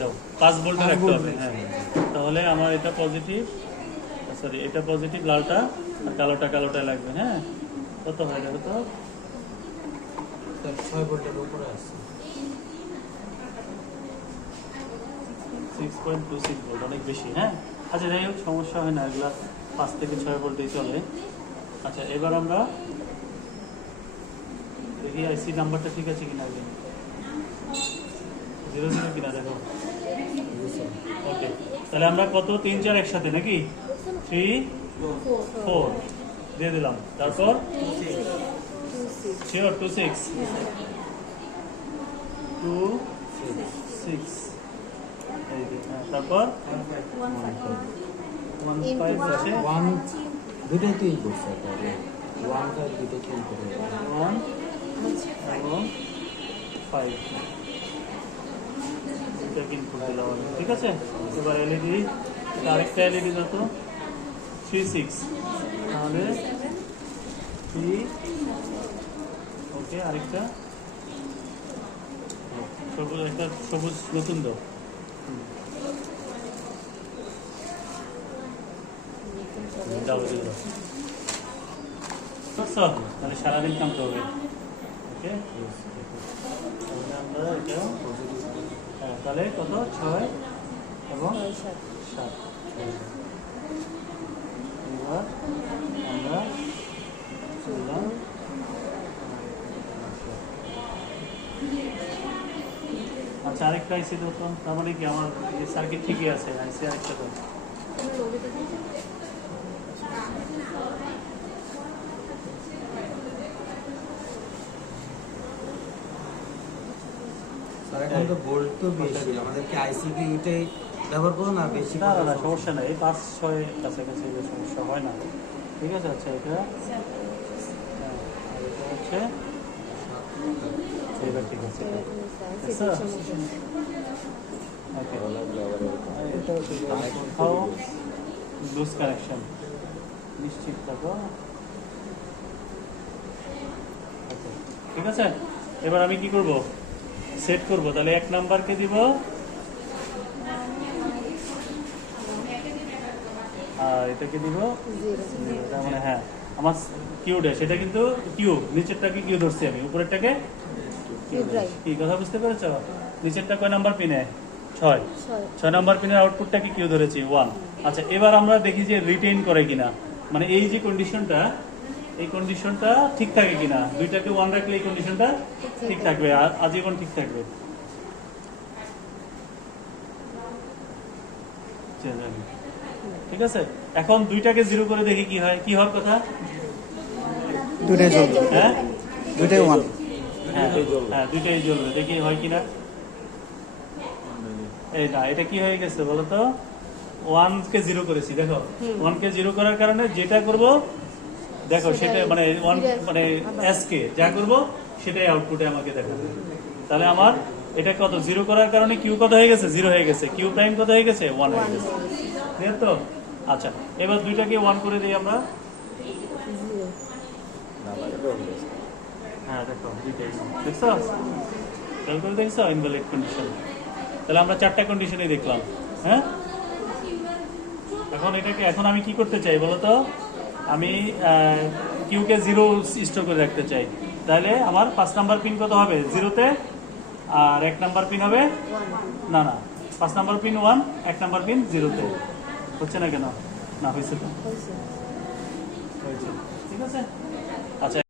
দাও 5 ভোল্টের রাখতে হবে। হ্যাঁ, তাহলে আমার এটা পজিটিভ, সরি এটা পজিটিভ লালটা, আর কালোটা লাগবে। হ্যাঁ, কত হয় দেখো তো? 6 ভোল্টের উপরে আছে। 6.26 ভোল্ট, অনেক বেশি। হ্যাঁ, আচ্ছা যাই হোক, সমস্যা হয় না, এগুলা 5 থেকে 6 ভোল্টেই চলে। আচ্ছা, এবার আমরা দেখি আইসি নাম্বারটা ঠিক আছে কিনা, 00 কিনা দেখো। ওকে, তাহলে আমরা কত 3 4 একসাথে নাকি 3 4 দিয়ে দিলাম। তারপর শিওর 2 6 2 6 এই যে, হ্যাঁ, তারপর 1 5 আছে, 1 দুটোতেই করছে তাহলে 1 টা দুটোতেই করে 1 এবং 5 এটা কিন্তু দিলাম আমি। ঠিক আছে, এবার এলইডি, আরেকটা এলইডি যত 3 6, তাহলে 3, ওকে, আরেকটা সবুজ, একটা সবুজ নতুন দাও। তাহলে সারাদিন কামতে হবে। ওকে, তাহলে আমরা এটা, হ্যাঁ, তাহলে কত 6 এবং 7। এবার আমরা চললাম। আচ্ছা, আরেকটা আইসি তো, তার মানে কি আমার সার্কিট ঠিকই আছে, আইসি আরেকটা তো। স্যার এখন তো ভোল্ট তো বেশি, আমাদেরকে আইসিবি এটাই ব্যবহার করো না বেশি। না না, সমস্যা নেই, 5 6 কাছাকাছি সমস্যা হয় না। ঠিক আছে, আচ্ছা এটা, হ্যাঁ, আর এটা হচ্ছে এবার ঠিক আছে। ওকে, এটা কোথাও লুজ কানেকশন, নিশ্চিত থাকো। ওকে, ঠিক আছে, এবার আমি কি করব, সেট করব। তাহলে 1 নাম্বারকে দিব, আর এটাকে দিব 0। তার মানে হ্যাঁ, আমার কিউ ড্যাশ, এটা কিন্তু কিউ, নিচেরটাকে কিউ ধরছি আমি, উপরেরটাকে কি, কথা বুঝতে পেরেছো? নিচেরটা কয় নাম্বার পিনে? 6 নাম্বার পিনের আউটপুটটাকে কিউ ধরেছি 1। আচ্ছা, এবার আমরা দেখি যে রিটেইন করে কিনা, মানে এই যে কন্ডিশনটা, এই কন্ডিশনটা ঠিক থাকে কিনা। দুইটাকে 1 রাখলে এই কন্ডিশনটা ঠিক থাকবে, আজীবন ঠিক থাকবে। ঠিক আছে, এখন দুইটাকে 0 করে দেখি কি হয়, কি হওয়ার কথা? দুটোই জ্বলবে। হ্যাঁ, দুটোই 1। হ্যাঁ হ্যাঁ, দুইটাই জ্বলবে, দেখি হয় কিনা। এই না, এটা কি হয়ে গেছে বলো তো? 1 কে 0 করেছি, দেখো 1 কে 0 করার কারণে যেটা করব, দেখো সেটা মানে 1 মানে এস কে যা করব সেটাই আউটপুটে আমাকে দেখাবে। তাহলে আমার এটা কত, 0 করার কারণে কিউ কত হয়ে গেছে? 0 হয়ে গেছে। কিউ প্রাইম কত হয়ে গেছে? 1 হয়ে গেছে। ক্লিয়ার তো? আচ্ছা, এবার দুইটাকে 1 করে দিই আমরা। হ্যাঁ, দেখো দুইটাই দেখছো, খেয়াল করে দেখছো, ইনভ্যালিড কন্ডিশন। তাহলে আমরা 4টা কন্ডিশনই দেখলাম। হ্যাঁ, এখন আমি কি করতে চাই বলো তো? আমি কিউকে 0 স্টোর করে রাখতে চাই। তাহলে আমার 5 নাম্বার পিন কত হবে? 0-তে, আর 1 নাম্বার পিন হবে, না না, 5 নাম্বার পিন 1, 1 নাম্বার পিন 0-তে। হচ্ছে না কেন? না, হয়েছে তো, হয়েছে, ঠিক আছে। আচ্ছা।